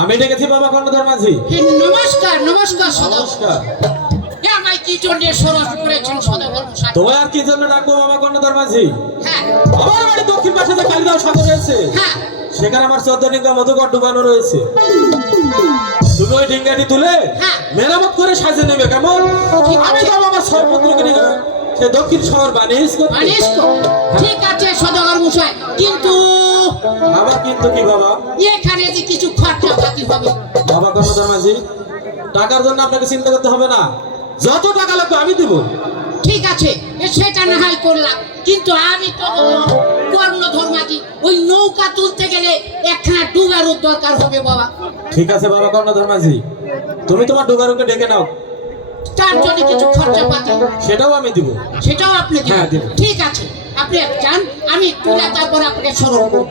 আমি ডেকেছি বাবা কর্ণধর মাঝি। নমস্কার নমস্কার নমস্কার। আমায় কি জন্য সরস করেছেন সদাগর মশাই? তোমায় আর কি জন্য ডাকবো বাবা কর্ণধর মাঝি? হ্যাঁ, আমার বাড়ি দক্ষিণ পাশে যে কালিদাও সাগর রয়েছে, হ্যাঁ, সেখানে আমার 14 ডিঙ্গা মধুকর ডুবানো রয়েছে। তুমি ওই ডিঙ্গাটি তুলে মেরামত করে সাজিয়ে নেবে, কেমন? আমি যাবো আমার সর্বপুত্রকে নিয়ে সে দক্ষিণ শহর বানিস। ঠিক আছে সদাগর মশাই, কিন্তু আবার কিন্তু কি বাবা? এখানে যে কিছু খরচা পাতি হবে। বাবা কর্ণধর মাঝি, টাকার জন্য আপনাকে চিন্তা করতে হবে না, যত টাকা লাগবে আমি দিব। ঠিক আছে, সেটা না হয় করলাম, কিন্তু আমি তো কর্ণধর মাঝি, ওই নৌকা তুলতে গেলে একখানা ডুবারও দরকার হবে বাবা। ঠিক আছে বাবা কর্ণধর মাঝি, তুমি তোমার ডুবারুকে ডেকে নাও, তার জন্য কিছু খরচা পাতি সেটাও আমি দিব। সেটাও আপনি হ্যাঁ দিব। ঠিক আছে, আপনি যান, আমি তুলে তারপর আপনাকে স্মরণ করব।